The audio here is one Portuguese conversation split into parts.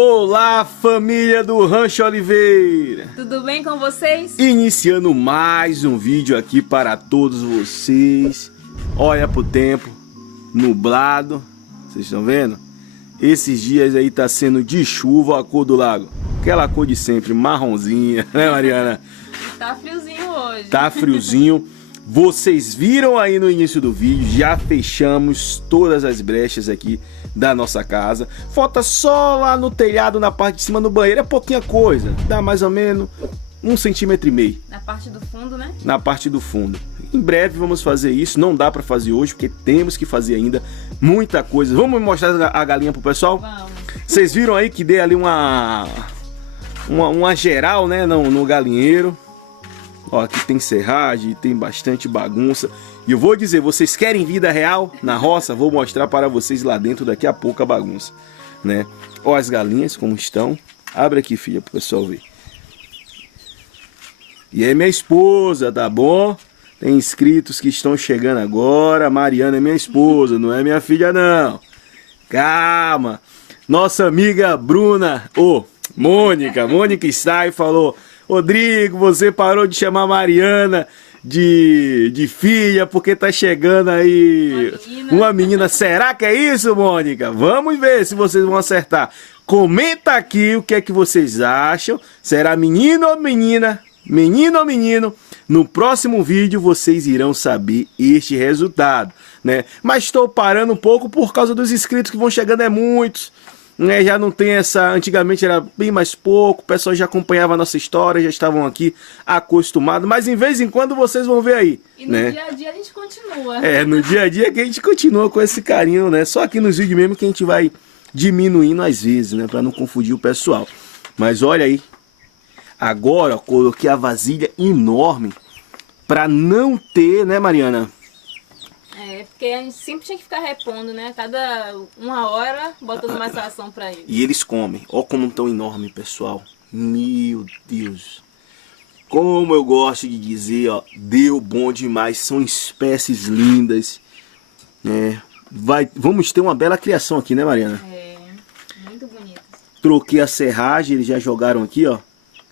Olá, família do Rancho Oliveira! Tudo bem com vocês? Iniciando mais um vídeo aqui para todos vocês. Olha pro tempo, nublado, vocês estão vendo? Esses dias aí tá sendo de chuva, ó, a cor do lago. Aquela cor de sempre, marronzinha, né, Mariana? Tá friozinho hoje. Tá friozinho. Vocês viram aí no início do vídeo, já fechamos todas as brechas aqui da nossa casa. Falta só lá no telhado, na parte de cima do banheiro, é pouquinha coisa. Dá mais ou menos 1,5 cm. Na parte do fundo, né? Na parte do fundo. Em breve vamos fazer isso, não dá pra fazer hoje, porque temos que fazer ainda muita coisa. Vamos mostrar a galinha pro pessoal? Vamos. Vocês viram aí que dei ali uma geral, né, no galinheiro. Ó, aqui tem serragem, tem bastante bagunça. E eu vou dizer, vocês querem vida real na roça? Vou mostrar para vocês lá dentro daqui a pouco a bagunça, né? Ó as galinhas como estão. Abre aqui, filha, pro pessoal ver. E é minha esposa, tá bom? Tem inscritos que estão chegando agora. Mariana é minha esposa, não é minha filha não. Calma. Nossa amiga Bruna, Mônica está e falou: Rodrigo, você parou de chamar Mariana de filha porque tá chegando aí uma menina. Será que é isso, Mônica? Vamos ver se vocês vão acertar. Comenta aqui o que é que vocês acham. Será menino ou menina? Menino ou menino? No próximo vídeo vocês irão saber este resultado, né? Mas estou parando um pouco por causa dos inscritos que vão chegando, é muitos. Né, já não tem essa, antigamente era bem mais pouco, o pessoal já acompanhava a nossa história, já estavam aqui acostumados, mas em vez em quando vocês vão ver aí. E no dia a dia a gente continua. É, no dia a dia que a gente continua com esse carinho, né? Só aqui nos vídeos mesmo que a gente vai diminuindo às vezes, né? Pra não confundir o pessoal. Mas olha aí, agora ó, coloquei a vasilha enorme pra não ter, né, Mariana? É, porque a gente sempre tinha que ficar repondo, né? Cada uma hora botando mais ração pra eles. E eles comem. Ó como estão enormes, pessoal. Meu Deus. Como eu gosto de dizer, ó, deu bom demais. São espécies lindas. Vamos ter uma bela criação aqui, né, Mariana? É, muito bonito. Troquei a serragem, eles já jogaram aqui, ó.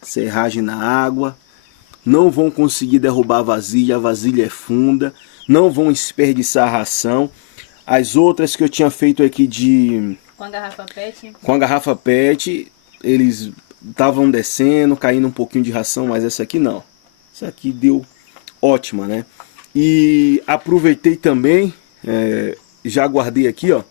Serragem na água. Não vão conseguir derrubar a vasilha é funda. Não vão desperdiçar a ração. As outras que eu tinha feito aqui com a garrafa PET. Com a garrafa PET, eles estavam descendo, caindo um pouquinho de ração, mas essa aqui não. Essa aqui deu ótima, né? E aproveitei também, já guardei aqui, ó.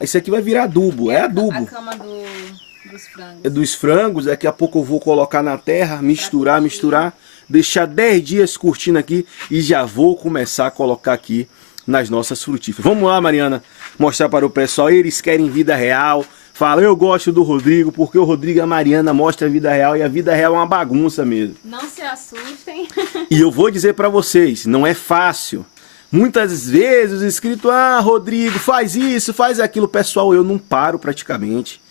Esse aqui vai virar adubo, é adubo. A cama dos frangos. É dos frangos, daqui a pouco eu vou colocar na terra, misturar. Deixar 10 dias curtindo aqui e já vou começar a colocar aqui nas nossas frutíferas. Vamos lá, Mariana, mostrar para o pessoal. Eles querem vida real. Fala, eu gosto do Rodrigo porque o Rodrigo e a Mariana mostram a vida real e a vida real é uma bagunça mesmo. Não se assustem. E eu vou dizer para vocês, não é fácil. Muitas vezes os inscritos, Rodrigo, faz isso, faz aquilo. Pessoal, eu não paro praticamente.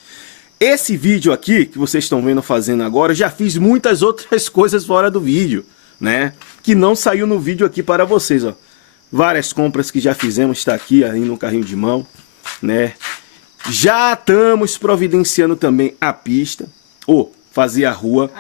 Esse vídeo aqui, que vocês estão vendo fazendo agora, eu já fiz muitas outras coisas fora do vídeo, né? Que não saiu no vídeo aqui para vocês, ó. Várias compras que já fizemos, está aqui aí no carrinho de mão, né? Já estamos providenciando também a pista, fazer a rua,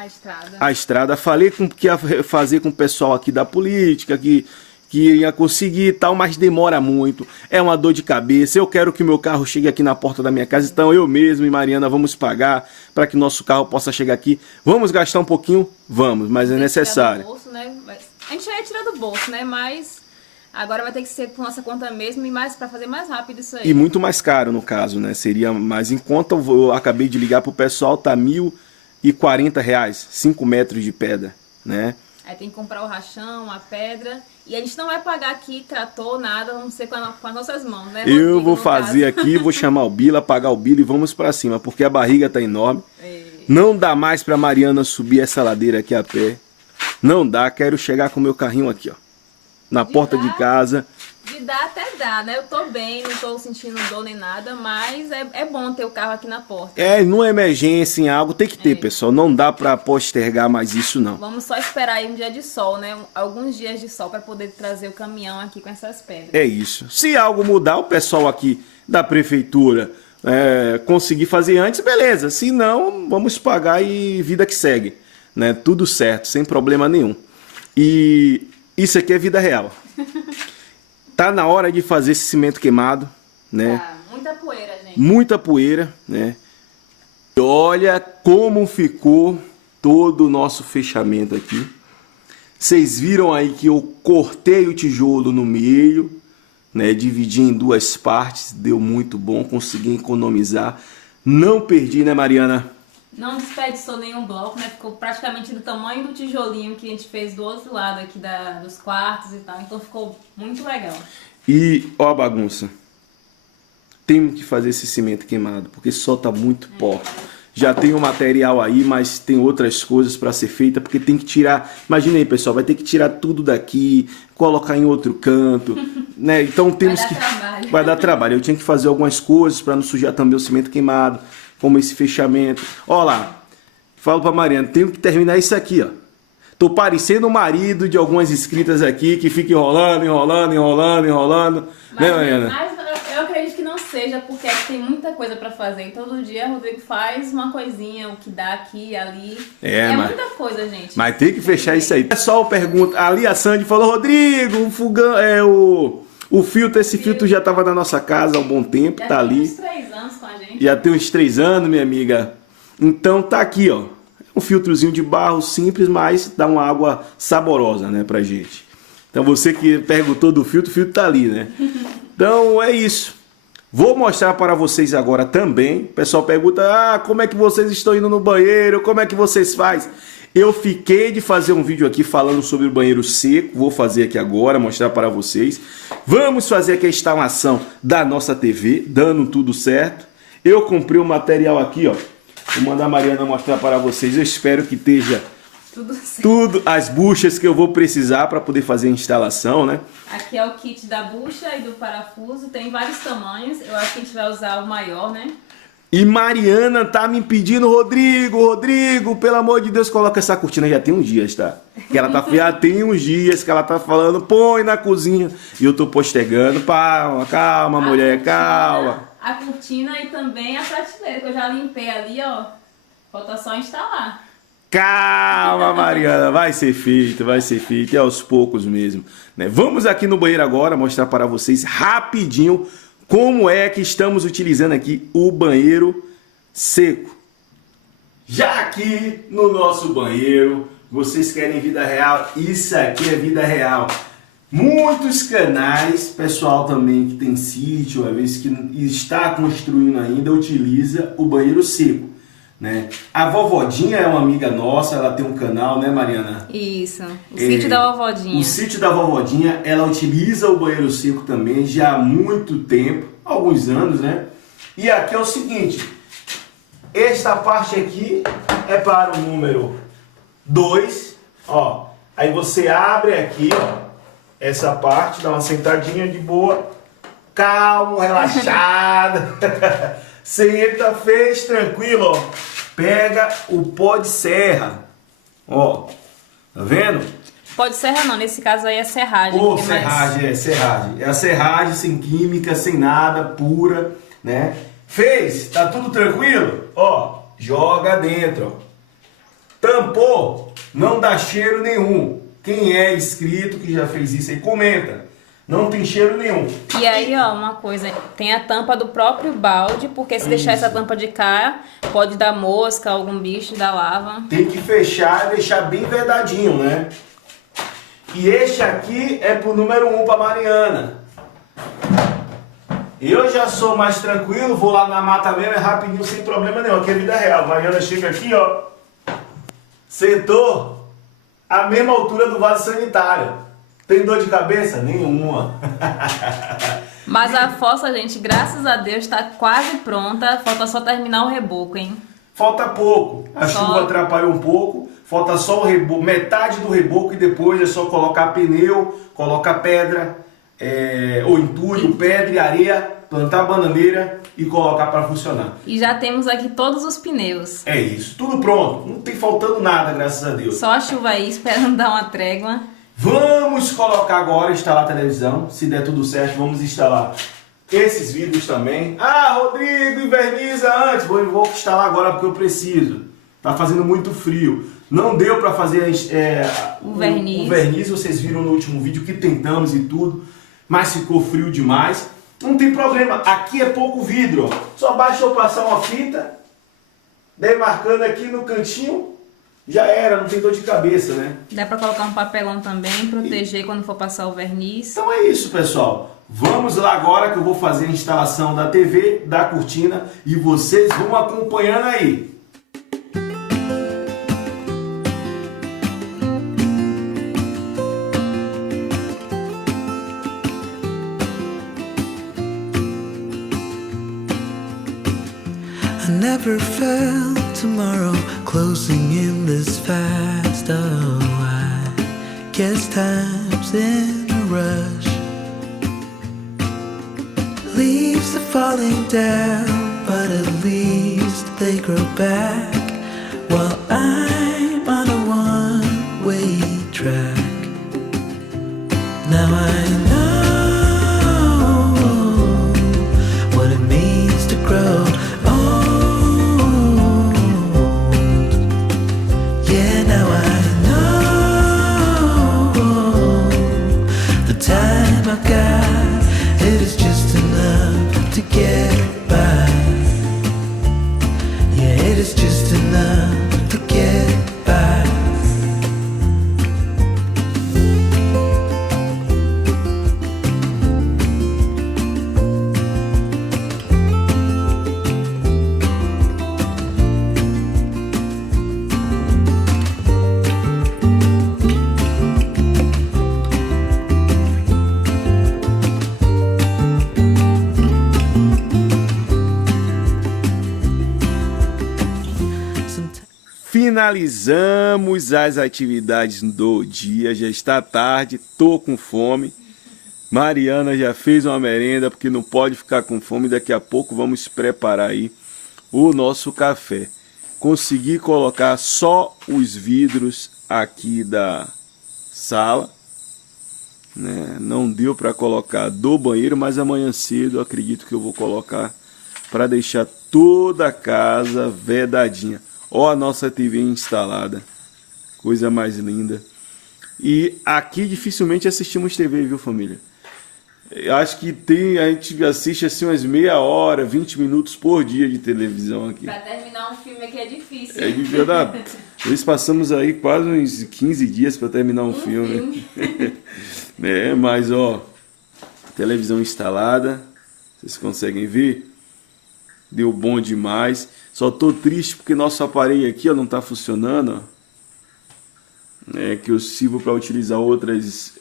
a estrada. Falei que ia fazer com o pessoal aqui da política, que ia conseguir e tal, mas demora muito, é uma dor de cabeça. Eu quero que o meu carro chegue aqui na porta da minha casa, então eu mesmo e Mariana vamos pagar para que nosso carro possa chegar aqui. Vamos gastar um pouquinho? Vamos, mas é necessário. Bolso, né? A gente já ia tirar do bolso, né? Mas agora vai ter que ser por nossa conta mesmo e mais para fazer mais rápido isso aí. E muito mais caro no caso, né? Seria mais em conta. Eu acabei de ligar pro pessoal, tá R$1.040, 5 metros de pedra, né? Aí tem que comprar o rachão, a pedra. E a gente não vai pagar aqui trator, nada, vamos ser com as nossas mãos, né? Eu vou fazer aqui, vou chamar o Bila, pagar o Bila e vamos pra cima, porque a barriga tá enorme. Não dá mais pra Mariana subir essa ladeira aqui a pé. Não dá, quero chegar com o meu carrinho aqui, ó. Na porta de casa. De dar até dá, né? Eu tô bem, não tô sentindo dor nem nada, mas é bom ter o carro aqui na porta. Numa emergência, em algo, tem que ter, pessoal. Não dá pra postergar mais isso, não. Vamos só esperar aí um dia de sol, né? Alguns dias de sol pra poder trazer o caminhão aqui com essas pedras. É isso. Se algo mudar, o pessoal aqui da prefeitura conseguir fazer antes, beleza. Se não, vamos pagar e vida que segue, né? Tudo certo, sem problema nenhum. E isso aqui é vida real. Tá na hora de fazer esse cimento queimado, né? Tá, muita poeira, gente. Muita poeira, né? E olha como ficou todo o nosso fechamento aqui. Vocês viram aí que eu cortei o tijolo no meio, né? Dividi em duas partes, deu muito bom, consegui economizar. Não perdi, né, Mariana? Não desperdiçou nenhum bloco, né? Ficou praticamente do tamanho do tijolinho que a gente fez do outro lado aqui dos quartos e tal. Então ficou muito legal. E ó a bagunça. Temos que fazer esse cimento queimado, porque solta muito pó. Já tem o material aí, mas tem outras coisas para ser feita, porque tem que tirar... Imagina aí, pessoal, vai ter que tirar tudo daqui, colocar em outro canto, né? Então temos que... Trabalho. Vai dar trabalho. Eu tinha que fazer algumas coisas para não sujar também o cimento queimado, como esse fechamento. Ó lá, falo para Mariana, tenho que terminar isso aqui, ó. Tô parecendo o marido de algumas inscritas aqui que fica enrolando. Né, Mariana? Mas eu acredito que não seja, porque aqui tem muita coisa pra fazer. E todo dia o Rodrigo faz uma coisinha, o que dá aqui e ali. Mas, muita coisa, gente. Mas tem que fechar isso aí. O pessoal pergunta, ali a Sandy falou, Rodrigo, o fogão, o filtro, esse filtro já estava na nossa casa há um bom tempo, Já tá tem ali. uns 3 anos com a gente. Já tem uns 3 anos, minha amiga. Então tá aqui, ó. Um filtrozinho de barro simples, mas dá uma água saborosa, né, pra gente. Então você que perguntou do filtro, o filtro tá ali, né? Então é isso. Vou mostrar para vocês agora também. O pessoal pergunta, como é que vocês estão indo no banheiro? Como é que vocês fazem? Eu fiquei de fazer um vídeo aqui falando sobre o banheiro seco. Vou fazer aqui agora, mostrar para vocês. Vamos fazer aqui a instalação da nossa TV, dando tudo certo. Eu comprei o material aqui, ó. Vou mandar a Mariana mostrar para vocês. Eu espero que esteja tudo, as buchas que eu vou precisar para poder fazer a instalação, né? Aqui é o kit da bucha e do parafuso. Tem vários tamanhos. Eu acho que a gente vai usar o maior, né? E Mariana tá me pedindo, Rodrigo, pelo amor de Deus, coloca essa cortina. Já tem uns dias, tá? Que ela tá, já tem uns dias que ela tá falando, põe na cozinha. E eu tô postergando. Calma, mulher, calma. A cortina e também a prateleira, que eu já limpei ali, ó. Falta só instalar. Calma, Mariana, vai ser feito, é aos poucos mesmo, né? Vamos aqui no banheiro agora mostrar para vocês rapidinho como é que estamos utilizando aqui o banheiro seco. Já aqui no nosso banheiro, vocês querem vida real? Isso aqui é vida real. Muitos canais, pessoal também que tem sítio, às vezes que está construindo ainda, utiliza o banheiro seco, né? A Vovodinha é uma amiga nossa, ela tem um canal, né, Mariana? Isso, o sítio da Vovodinha. O sítio da Vovodinha, ela utiliza o banheiro seco também já há muito tempo, alguns anos, né? E aqui é o seguinte, esta parte aqui é para o número 2, ó. Aí você abre aqui, ó, essa parte, dá uma sentadinha de boa, calmo, relaxado. Você entra, fez, tranquilo, ó. Pega o pó de serra, ó, tá vendo? Pó de serra não, nesse caso aí é serragem. Serragem, serragem. É a serragem sem química, sem nada, pura, né? Fez, tá tudo tranquilo? Ó, joga dentro, ó. Tampou, não dá cheiro nenhum. Quem é inscrito que já fez isso aí, comenta. Não tem cheiro nenhum. E aí, ó, uma coisa, tem a tampa do próprio balde, porque se deixar essa tampa de cá, pode dar mosca, algum bicho da lava. Tem que fechar e deixar bem vedadinho, né? E este aqui é pro número 1 pra Mariana. Eu já sou mais tranquilo, vou lá na mata mesmo, é rapidinho, sem problema nenhum. Aqui é vida real. Mariana chega aqui, ó. Sentou a mesma altura do vaso sanitário. Tem dor de cabeça? Nenhuma. Mas a fossa, gente, graças a Deus, tá quase pronta. Falta só terminar o reboco, hein? Falta pouco. A chuva atrapalhou um pouco. Falta só o reboco, metade do reboco, e depois é só colocar pneu, colocar pedra, ou entulho, pedra e areia, plantar bananeira e colocar para funcionar. E já temos aqui todos os pneus. É isso, tudo pronto. Não tem faltando nada, graças a Deus. Só a chuva aí, esperando dar uma trégua. Vamos colocar agora, instalar a televisão. Se der tudo certo, vamos instalar Esses vidros também. Ah, Rodrigo, inverniza antes. Vou instalar agora porque eu preciso. Tá fazendo muito frio. Não deu para fazer o verniz. O verniz, vocês viram no último vídeo que tentamos e tudo, mas ficou frio demais. Não tem problema, aqui é pouco vidro, ó. Só basta eu passar uma fita, demarcando aqui no cantinho, já era, não tem dor de cabeça, né? Dá para colocar um papelão também, proteger quando for passar o verniz. Então é isso, pessoal. Vamos lá agora que eu vou fazer a instalação da TV, da cortina, e vocês vão acompanhando aí. I never felt tomorrow closing in this fast. Oh, I guess time's in a rush. Leaves are falling down, but at least they grow back. While I'm on a one-way track. Now I know what it means to grow. Finalizamos as atividades do dia, já está tarde, tô com fome. Mariana já fez uma merenda porque não pode ficar com fome, daqui a pouco vamos preparar aí o nosso café. Consegui colocar só os vidros aqui da sala, né? Não deu para colocar do banheiro, mas amanhã cedo eu acredito que eu vou colocar para deixar toda a casa vedadinha. Ó a nossa TV instalada, coisa mais linda. E aqui dificilmente assistimos TV, viu, família? Eu acho que a gente assiste assim umas meia hora, 20 minutos por dia de televisão aqui. Pra terminar um filme aqui é difícil. É de verdade. Nós passamos aí quase uns 15 dias para terminar um filme. Mas ó, televisão instalada, vocês conseguem ver? Deu bom demais. Só tô triste porque nosso aparelho aqui, ó, não tá funcionando, ó. Que eu sirvo para utilizar outras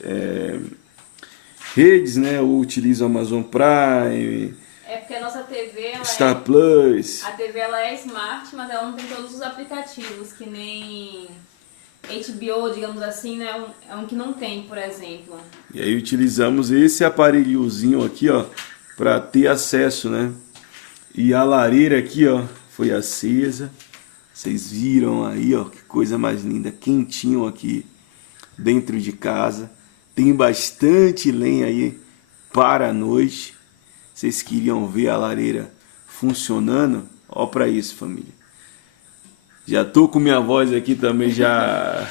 redes, né? Eu utilizo Amazon Prime. É porque a nossa TV, ela Star Plus. A TV ela é smart, mas ela não tem todos os aplicativos, que nem HBO, digamos assim, né? É um que não tem, por exemplo. E aí utilizamos esse aparelhozinho aqui, ó, para ter acesso, né? E a lareira aqui, ó, foi acesa. Vocês viram aí, ó, que coisa mais linda, quentinho aqui dentro de casa. Tem bastante lenha aí para a noite. Vocês queriam ver a lareira funcionando? Ó para isso, família. Já tô com minha voz aqui também já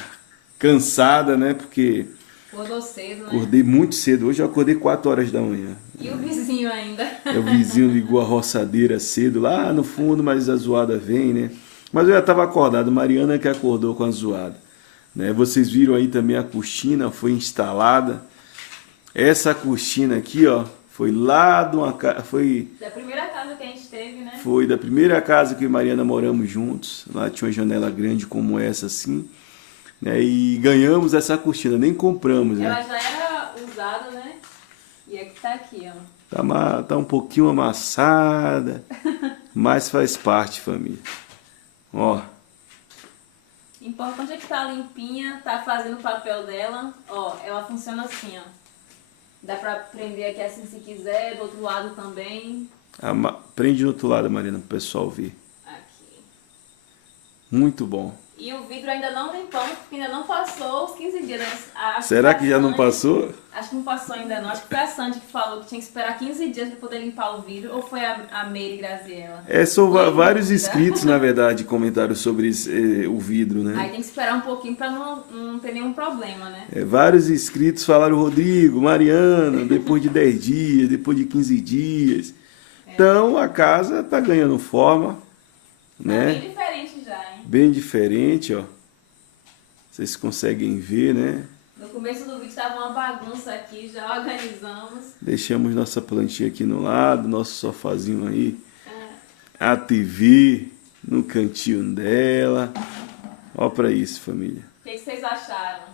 cansada, né? Porque acordou cedo, né? Acordei muito cedo. Hoje eu acordei 4 horas da manhã. E o vizinho ainda? O vizinho ligou a roçadeira cedo lá no fundo, mas a zoada vem, né? Mas eu já estava acordado. Mariana que acordou com a zoada, né? Vocês viram aí também a cortina foi instalada. Essa cortina aqui, ó, foi lá de uma casa, foi da primeira casa que a gente teve, né? Foi da primeira casa que eu e Mariana moramos juntos. Lá tinha uma janela grande como essa assim, né? E ganhamos essa cortina, nem compramos, né? Ela já era usada, né? E é que tá aqui, ó. Tá um pouquinho amassada, mas faz parte, família. Ó. Importante é que tá limpinha, tá fazendo o papel dela. Ó, ela funciona assim, ó. Dá pra prender aqui assim se quiser, do outro lado também. Prende do outro lado, Marina, pro pessoal ver. Aqui. Muito bom. E o vidro ainda não limpamos, porque ainda não passou os 15 dias. Né? Será que já não passou? Acho que não passou ainda não. Acho que foi a Sandy que falou que tinha que esperar 15 dias para poder limpar o vidro. Ou foi a Meire Graziella? São vários inscritos, na verdade, comentaram sobre o vidro, né? Aí tem que esperar um pouquinho para não ter nenhum problema, né? Vários inscritos falaram, Rodrigo, Mariana, depois de 10 dias, depois de 15 dias. Então a casa tá ganhando forma, né? Bem diferente já, hein? Bem diferente, ó. Vocês conseguem ver, né? No começo do vídeo estava uma bagunça aqui, já organizamos. Deixamos nossa plantinha aqui no lado, nosso sofazinho aí. A TV no cantinho dela. Ó pra isso, família. O que vocês acharam?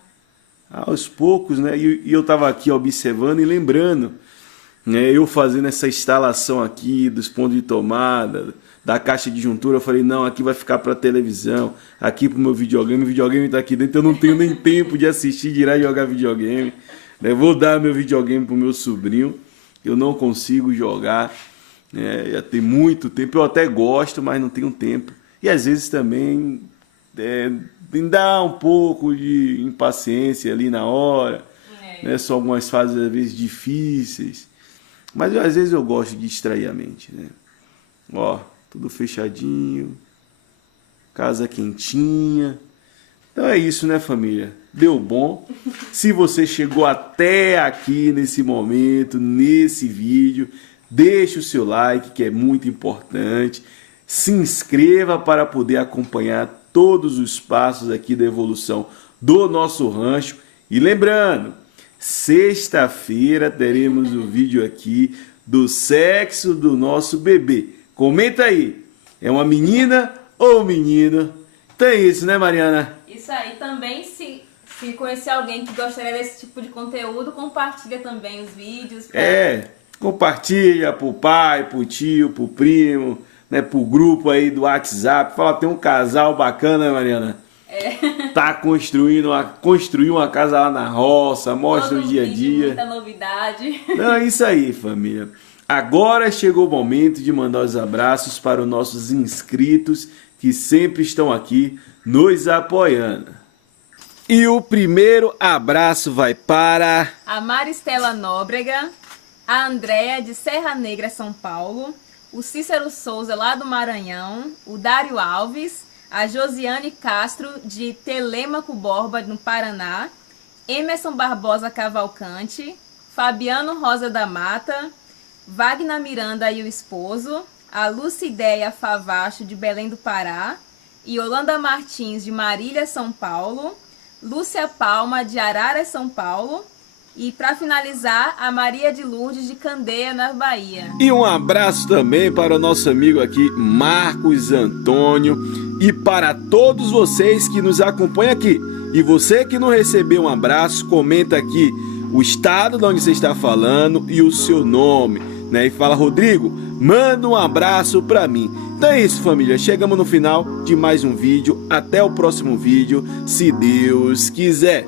Aos poucos, né? E eu tava aqui observando e lembrando, né? Eu fazendo essa instalação aqui dos pontos de tomada, da caixa de juntura, eu falei, não, aqui vai ficar para televisão, aqui pro meu videogame, o videogame tá aqui dentro, eu não tenho nem tempo de assistir, de ir lá e jogar videogame, né? Vou dar meu videogame pro meu sobrinho, eu não consigo jogar, né? Já tem muito tempo, eu até gosto, mas não tenho tempo, e às vezes também dá um pouco de impaciência ali na hora, né? São algumas fases às vezes difíceis, mas às vezes eu gosto de distrair a mente, né? Ó, tudo fechadinho, casa quentinha. Então é isso, né, família? Deu bom. Se você chegou até aqui nesse momento, nesse vídeo, deixe o seu like, que é muito importante. Se inscreva para poder acompanhar todos os passos aqui da evolução do nosso rancho. E lembrando, sexta-feira teremos o vídeo aqui do sexo do nosso bebê. Comenta aí, é uma menina ou um menino? Então é isso, né, Mariana? Isso aí. Também, se conhecer alguém que gostaria desse tipo de conteúdo, compartilha também os vídeos. Compartilha pro pai, pro tio, pro primo, né, pro grupo aí do WhatsApp. Fala, tem um casal bacana, Mariana? Tá construiu uma casa lá na roça, mostra Todo o dia a dia. Muita novidade. Não, é isso aí, família. Agora chegou o momento de mandar os abraços para os nossos inscritos que sempre estão aqui nos apoiando. E o primeiro abraço vai para A Maristela Nóbrega, a Andréa de Serra Negra, São Paulo, o Cícero Souza lá do Maranhão, o Dário Alves, a Josiane Castro de Telêmaco Borba, no Paraná, Emerson Barbosa Cavalcante, Fabiano Rosa da Mata, Wagner Miranda e o esposo, a Lucideia Favacho de Belém do Pará, e Holanda Martins de Marília, São Paulo, Lúcia Palma de Araras, São Paulo, e para finalizar, a Maria de Lourdes de Candeia, na Bahia. E um abraço também para o nosso amigo aqui, Marcos Antônio, e para todos vocês que nos acompanham aqui. E você que não recebeu um abraço, comenta aqui o estado de onde você está falando e o seu nome, né? E fala, Rodrigo, manda um abraço para mim. Então é isso, família, chegamos no final de mais um vídeo. Até o próximo vídeo, se Deus quiser.